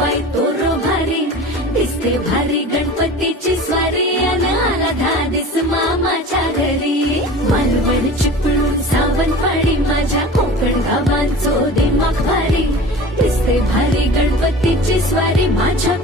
बाई तोर भारी दिसते भारी गणपतीची स्वारी अन आला धादिस मामाच्या घरी मालवण चिपळूण सावंतवाडी माझ्या कोकण गावांचो दिमाग भारी दिसते भारी गणपतीची स्वारी माझ्या